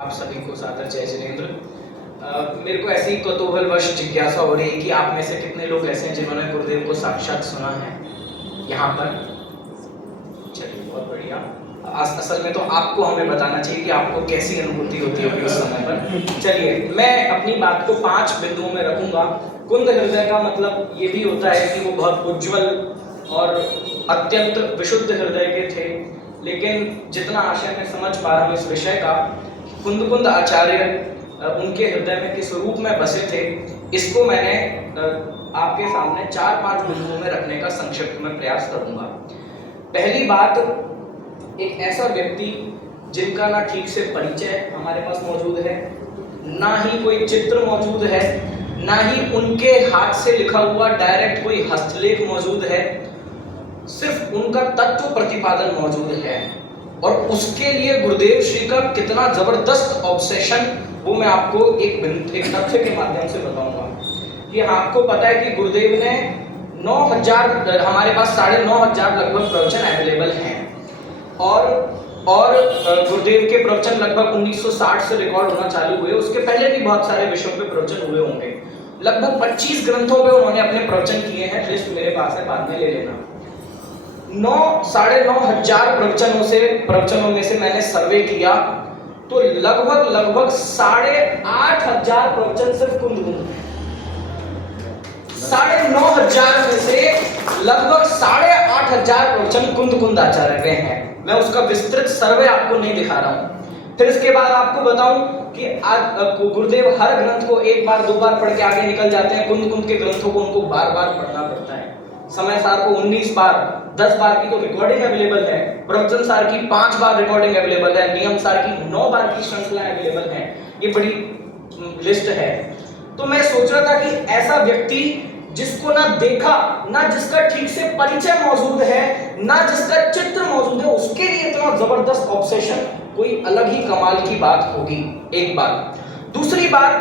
आप सभी को सादर जय जिनेंद्र। मेरे को ऐसी कौतूहलवश जिज्ञासा हो रही है कि आप में से कितने लोग ऐसे हैं जिन्होंने गुरुदेव को साक्षात सुना है यहाँ पर। चलिए बहुत बढ़िया। असल में तो आपको हमें बताना चाहिए कि आपको कैसी अनुभूति होती होगी उस समय पर। चलिए मैं अपनी बात को 5 बिंदुओं में रखूंगा। कुंद हृदय का मतलब ये भी होता है कि वो बहुत उज्जवल और अत्यंत विशुद्ध हृदय के थे, लेकिन जितना आशय मैं समझ पा रहा हूँ इस विषय का, कुंद आचार्य उनके हृदय में किस रूप में बसे थे, इसको मैंने आपके सामने 4-5 बिंदुओं में रखने का संक्षिप्त में प्रयास करूंगा। पहली बात, एक ऐसा व्यक्ति जिनका ना ठीक से परिचय हमारे पास मौजूद है, ना ही कोई चित्र मौजूद है, ना ही उनके हाथ से लिखा हुआ डायरेक्ट कोई हस्तलेख मौजूद है, सिर्फ उनका तत्व प्रतिपादन मौजूद है। और उसके लिए गुरुदेव श्री का कितना जबरदस्त ऑब्सेशन, वो मैं आपको एक तथ्य के माध्यम से बताऊंगा। कि आपको पता है कि गुरुदेव ने 9000, हमारे पास 9500 लगभग प्रवचन अवेलेबल हैं, और गुरुदेव के प्रवचन लगभग 1960 से रिकॉर्ड होना चालू हुए। उसके पहले भी बहुत सारे विषयों पे प्रवचन हुए होंगे। लगभग 25 ग्रंथों पे उन्होंने अपने प्रवचन किए हैं। लिस्ट मेरे पास है, बाद में ले लेना। 9,500 प्रवचनों में से मैंने सर्वे किया तो लगभग 8,500 प्रवचन सिर्फ कुंद हैं। 9,500 में से लगभग 8,500 प्रवचन कुंद आचार्य के हैं। मैं उसका विस्तृत सर्वे आपको नहीं दिखा रहा हूं। फिर इसके बाद आपको बताऊं कि गुरुदेव हर ग्रंथ को 1 बार 2 बार पढ़ के आगे निकल जाते हैं। कुंद के ग्रंथों को उनको बार बार पढ़ना पड़ता है। समय सार को 19 बार, 10 बार की तो रिकॉर्डिंग अवेलेबल है। प्रवचन सार की 5 बार रिकॉर्डिंग अवेलेबल है। नियम सार की 9 बार की श्रृंखला अवेलेबल है। ये बड़ी लिस्ट है। तो मैं सोच रहा था कि ऐसा व्यक्ति जिसको ना देखा, ना जिसका ठीक से परिचय मौजूद है, ना जिसका चित्र मौजूद है, उसके लिए इतना जबरदस्त ऑब्सेशन, कोई अलग ही कमाल की बात होगी। एक बात। दूसरी बात,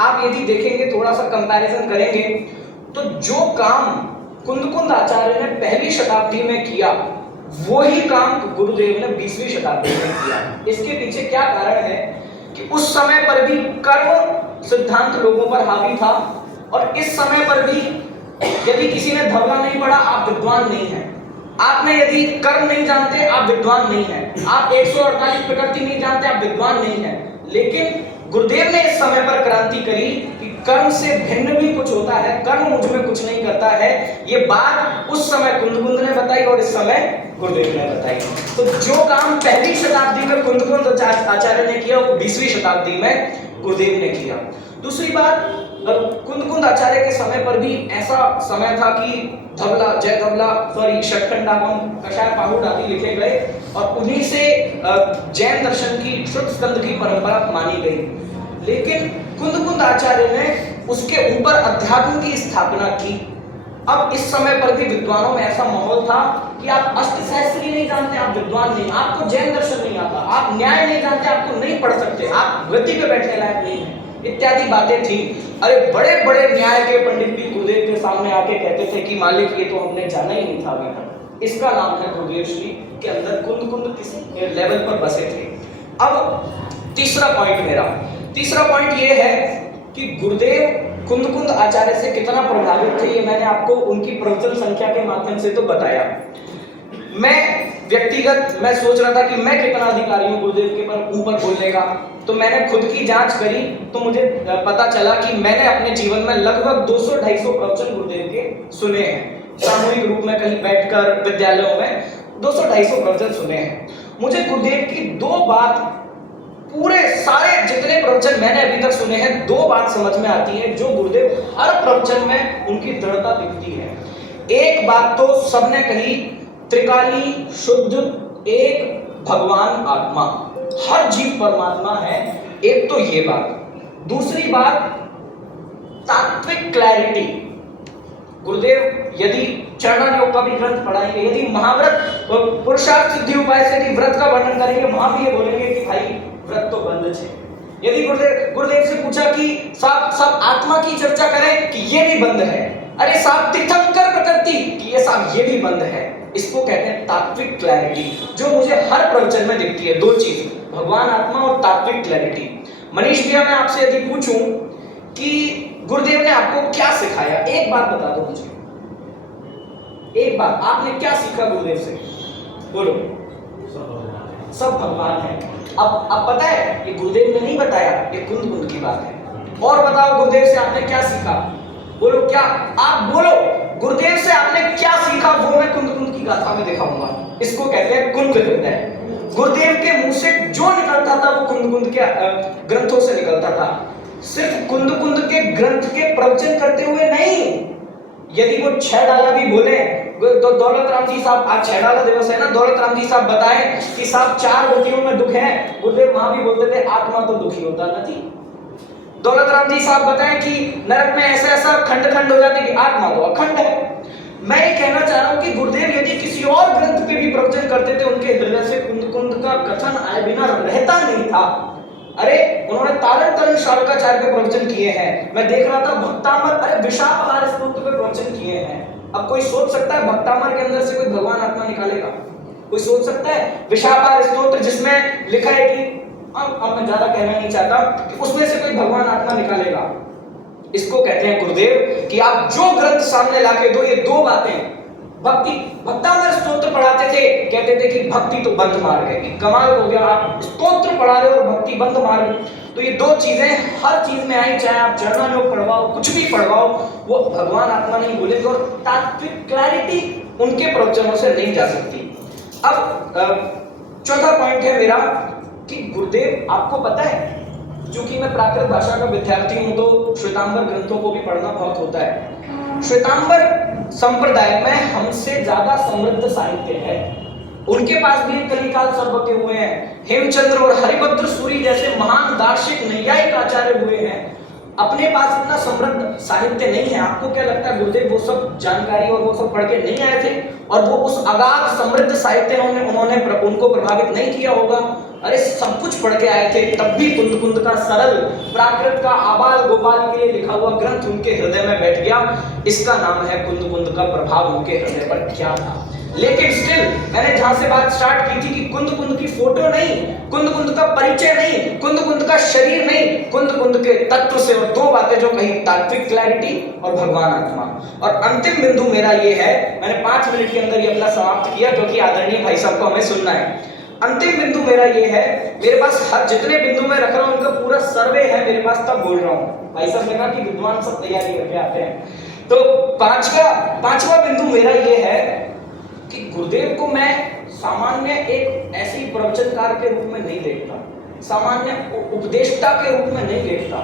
आप यदि देखेंगे, थोड़ा सा कंपैरिजन करेंगे, तो जो काम कुंद आचार्य ने पहली शताब्दी में किया, वही काम गुरुदेव ने 20वीं शताब्दी में किया। इसके पीछे क्या कारण है कि उस समय पर भी कर्म सिद्धांत लोगों पर हावी था, और इस समय पर भी यदि किसी ने धवला नहीं पढ़ा, आप विद्वान नहीं हैं। आपने यदि कर्म नहीं जानते, आप विद्वान नहीं हैं। आप 148 प्रकृति नहीं जानते, आप विद्वान नहीं हैं। लेकिन गुरुदेव ने इस समय पर क्रांति करी कि कर्म से भिन्न भी कुछ होता है, कर्म मुझ में कुछ नहीं करता है। ये बात उस समय कुंद ने बताई और इस समय गुरुदेव ने बताई। तो जो काम पहली शताब्दी में कुंद आचार्य ने किया, वो 20वीं शताब्दी में गुरुदेव ने किया। दूसरी बात, कुंद आचार्य के समय पर भी ऐसा समय था कि षटखंडागम, कषाय पाहुड़ आदि लिखे गए, और उन्हीं से जैन दर्शन की शुद्ध स्कंद की परंपरा मानी गई। लेकिन कुंद आचार्य ने उसके ऊपर अध्यात्म की स्थापना की। अब इस समय पर भी विद्वानों में ऐसा माहौल था कि आप अष्टसहस्त्री नहीं जानते, आप विद्वान नहीं, आपको जैन दर्शन नहीं आता, आप न्याय नहीं जानते, आपको नहीं पढ़ सकते, आप गद्दी पे बैठने लायक नहीं है, इत्यादि बातें थी। अरे बड़े बड़े न्याय के पंडित भी गुरुदेव के सामने आके कहते थे कि मालिक, ये तो हमने जाना ही नहीं था अभी तक। इसका नाम है गुरुदेव श्री के अंदर कुंद किस लेवल पर बसे थे। अब तीसरा पॉइंट ये है कि गुरुदेव कुंद आचार्य से कितना प्रभावित थे, ये मैंने आपको उनकी प्रवचन संख्या के माध्यम से तो बताया। मैं सोच रहा था कि मैं कितना अधिकारी हूं गुरुदेव के ऊपर बोलने का, तो मैंने खुद की जांच करी तो मुझे पता चला कि मैंने अपने जीवन में लगभग 200-250 प्रवचन गुरुदेव के सुने हैं। सामूहिक रूप में कहीं बैठकर विद्यालयों में 200-250 प्रवचन सुने हैं। मुझे गुरुदेव की 2 बात, पूरे सारे जितने प्रवचन मैंने अभी तक सुने हैं, 2 बात समझ में आती है जो गुरुदेव हर प्रवचन में उनकी दृढ़ता दिखती है। एक बात तो सबने कही, त्रिकाली शुद्ध एक भगवान आत्मा, हर जीव परमात्मा है। एक तो ये बात। दूसरी बात, तात्विक क्लैरिटी। गुरुदेव यदि चरण योग का भी ग्रंथ पढ़ाएंगे, यदि महाव्रत पुरुषार्थ सिद्धि उपाय से यदि व्रत का वर्णन करेंगे, वहां भी ये बोलेंगे कि भाई व्रत तो बंद है। यदि गुरुदेव से पूछा कि सब आत्मा की चर्चा करें, कि ये भी बंद है। अरे साहब, तीर्थंकर प्रकृति, कि ये साहब ये भी बंद है। इसको कहते हैं तात्विक क्लैरिटी, जो मुझे हर प्रवचन में दिखती है। दो चीज, भगवान आत्मा और तात्विक क्लैरिटी। मनीष भैया, मैं आपसे यदि पूछूं कि गुरुदेव ने आपको क्या सिखाया, एक बात बता दो मुझे, एक बात, आपने क्या सीखा गुरुदेव से? बोलो। सब भगवान है। अब पता है, ये गुरुदेव ने नहीं बताया, ये कुंद कुंद की बात है। और बताओ गुरुदेव से आपने क्या सीखा? बोलो, क्या आप बोलो, गुरुदेव से आपने क्या सीखा? वो मैं कुंद कुंद की गाथा में दिखाऊंगा। इसको कहते हैं कुंद हृदय। गुरुदेव के मुंह से जो निकलता था वो कुंद कुंद के ग्रंथों से निकलता था। सिर्फ कुंद कुंद के ग्रंथ के प्रवचन करते हुए नहीं, यदि वो 6 डाला भी बोले तो दौलत राम जी साहब, आज 6 डाला दिवस है ना, दौलत राम जी साहब बताए कि साहब 4 गतियों में दुख है। गुरुदेव वहां भी बोलते थे आत्मा तो दुखी होता नहीं। दौलत राम जी साहब बताएं कि नरक में ऐसा ऐसा खंड खंड हो जाते कि आत्मा तो अखंड है। मैं ये कहना चाह रहा हूं कि गुरुदेव यदि किसी और ग्रंथ पे भी प्रवचन करते थे, उनके हृदय से कुंद कुंद का कथन आए बिना रहता नहीं था। अरे उन्होंने तारण तरण शारकाचार्य पे प्रवचन किए हैं। मैं देख रहा था भक्तामर, अरे विशापहार स्तोत्र पे प्रवचन किए हैं। अब कोई सोच सकता है भक्तामर के अंदर से कोई भगवान आत्मा निकालेगा? कोई सोच सकता है? विशापहार स्तोत्र जिसमें लिखा है कि अब मैं ज्यादा कहना नहीं चाहता कि उसमें से कोई भगवान आत्मा निकालेगा। इसको कहते हैं गुरुदेव कि आप जो ग्रंथ सामने लाके दो, ये दो बातें, भक्ति, भक्तामर स्तोत्र पढ़ाते थे, कहते थे कि भक्ति तो बंद मार्ग है, कि कमाल हो गया, आप स्तोत्र पढ़ा रहे हो और भक्ति बंद मार्ग। तो ये दो चीजें हर चीज में आई, चाहे आप चरणानुयोग पढ़वाओ, कुछ भी पढ़वाओ, वो भगवान आत्मा नहीं बोलेंगे और तात्विक क्लैरिटी उनके प्रवचनों से नहीं जा सकती। अब चौथा पॉइंट है मेरा कि गुरुदेव, आपको पता है, क्योंकि मैं प्राकृत भाषा का विद्यार्थी हूं तो श्वेतांबर ग्रंथों को भी पढ़ना बहुत होता है। श्वेतांबर संप्रदाय में हमसे ज्यादा समृद्ध साहित्य है। उनके पास भी कलिकाल सर्व के हुए हैं, हेमचंद्र और हरिभद्र सूरी जैसे महान दार्शनिक नैयायिक आचार्य हुए हैं। अपने पास इतना समृद्ध साहित्य नहीं है। आपको क्या लगता है गुरुदेव वो सब जानकारी और वो सब पढ़ के नहीं आए थे और वो उस अगाध समृद्ध साहित्य उन्होंने उनको प्रभावित नहीं किया होगा? अरे सब कुछ पढ़ के आए थे, तब भी कुंद कुंद का सरल प्राकृत का आबाल गोपाल के लिए लिखा हुआ ग्रंथ उनके हृदय में बैठ गया। इसका नाम है कुंद कुंद का प्रभाव उनके हृदय पर क्या था। लेकिन स्टिल मैंने जहां से बात स्टार्ट की थी कि कुंद कुंद की फोटो नहीं, कुंद कुंद का परिचय नहीं, कुंद कुंद का शरीर नहीं, कुंद कुंद के तत्व से, और दो बातें जो कही, तात्विक क्लैरिटी और भगवान आत्मा। और अंतिम बिंदु मेरा ये है, मैंने 5 मिनट के अंदर ये अपना समाप्त किया क्योंकि आदरणीय भाई साहब को हमें सुनना है। अंतिम बिंदु मेरा ये है, मेरे पास हर जितने बिंदु मैं रख रहा हूं उनका पूरा सर्वे है मेरे पास, तब बोल रहा हूं। भाई साहब ने कहा कि विद्वान सब तैयारी करके आते हैं। तो पांचवा बिंदु मेरा ये है कि गुरुदेव को मैं सामान्य एक ऐसी प्रवचनकार के रूप में नहीं देखता, सामान्य उपदेष्टा के रूप में नहीं देखता।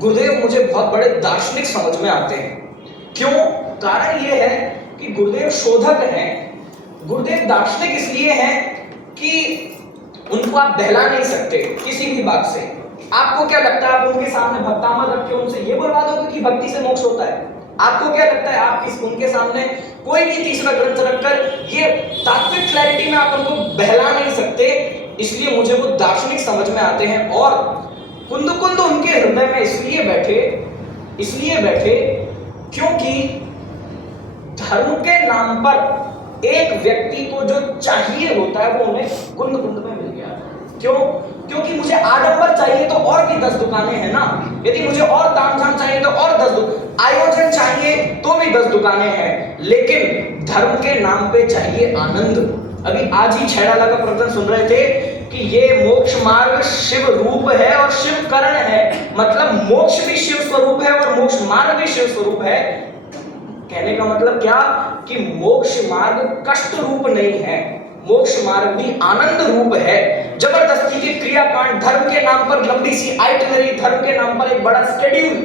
गुरुदेव मुझे बहुत बड़े दार्शनिक समझ में आते हैं। क्यों? कारण ये है कि गुरुदेव शोधक हैं। गुरुदेव दार्शनिक इसलिए हैं कि उनको आप बहला नहीं सकते किसी भी बात से। आपको क्या लगता है आप उनके सामने भक्तामर रख के उनसे ये बुलवा दोगे कि भक्ति से मोक्ष होता है? आपको क्या लगता है आप उनके सामने कोई भी तीसरा ग्रंथ रखकर ये तात्विक क्लैरिटी में आप उनको बहला नहीं सकते? इसलिए मुझे वो दार्शनिक समझ में आते हैं। और कुंद कुंद उनके हृदय में इसलिए बैठे क्योंकि धर्म के नाम पर एक व्यक्ति को जो चाहिए होता है वो उन्हें कुंद कुंद में मिल गया। क्यों? क्योंकि मुझे आडंबर चाहिए तो और भी 10 दुकानें हैं ना, यदि मुझे और तामझाम चाहिए तो और 10 आयोजन चाहिए तो भी 10 दुकानें हैं, लेकिन धर्म के नाम पे चाहिए आनंद। अभी आज ही छैड़ाला का प्रवचन सुन रहे थे कि ये मोक्ष मार्ग शिव रूप है और शिव करण है, मतलब मोक्ष भी शिव स्वरूप है और मोक्ष मार्ग भी शिव स्वरूप है। कहने का मतलब क्या कि मोक्ष मार्ग कष्ट रूप नहीं है, मोक्ष मार्ग भी आनंद रूप है। जबरदस्ती के क्रियाकांड, धर्म के नाम पर लंबी सी आइटिनरी, धर्म के नाम पर एक बड़ा शेड्यूल,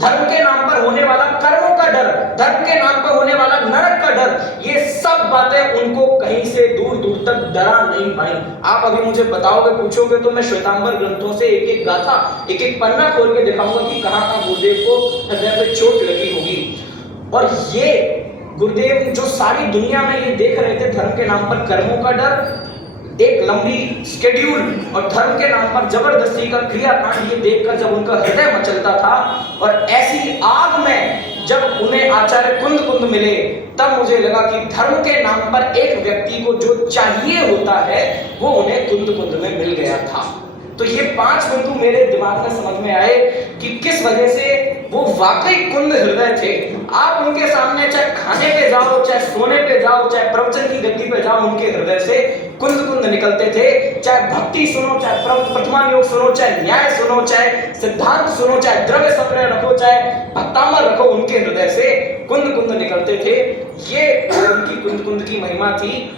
धर्म के नाम पर होने वाला कर्मों का डर, धर्म के नाम पर होने वाला नरक का डर, ये सब बातें उनको कहीं से दूर दूर तक डरा नहीं पाई। आप अभी मुझे बताओगे, पूछोगे तो मैं श्वेतांबर ग्रंथों से एक एक गाथा, एक एक पन्ना खोल के दिखाऊंगा कि कहां कहां गुरुदेव को हृदय पे चोट लगी होगी। और ये गुरुदेव जो सारी दुनिया में ये देख रहे थे, धर्म के नाम पर कर्मों का डर, एक लंबी शेड्यूल और धर्म के नाम पर जबरदस्ती का क्रियाकांड, ये देखकर जब उनका हृदय मचलता था और ऐसी आग में जब उन्हें आचार्य कुंद कुंद मिले तब मुझे लगा कि धर्म के नाम पर एक व्यक्ति को जो चाहिए होता है वो उन्हें कुंद कुंद में मिल गया था। तो ये 5 बिंदु मेरे दिमाग में समझ में आए कि किस वजह से वो वाकई कुंद हृदय थे। आप उनके सामने चाहे खाने पे जाओ, चाहे सोने पे जाओ, चाहे प्रवचन की गद्दी पे जाओ, उनके हृदय से कुंद कुंद निकलते थे। चाहे भक्ति सुनो, चाहे प्रतिमान योग सुनो, चाहे न्याय सुनो, चाहे सिद्धांत सुनो, चाहे द्रव्य संग्रह रखो, चाहे भक्तामर रखो, उनके हृदय से कुंद कुंद निकलते थे। ये उनकी कुंद कुंद की महिमा थी।